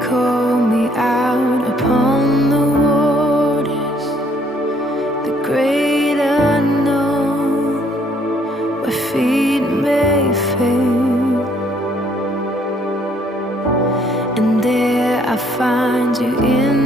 call me out upon the waters, the great unknown, where feet may fail. And there I find you in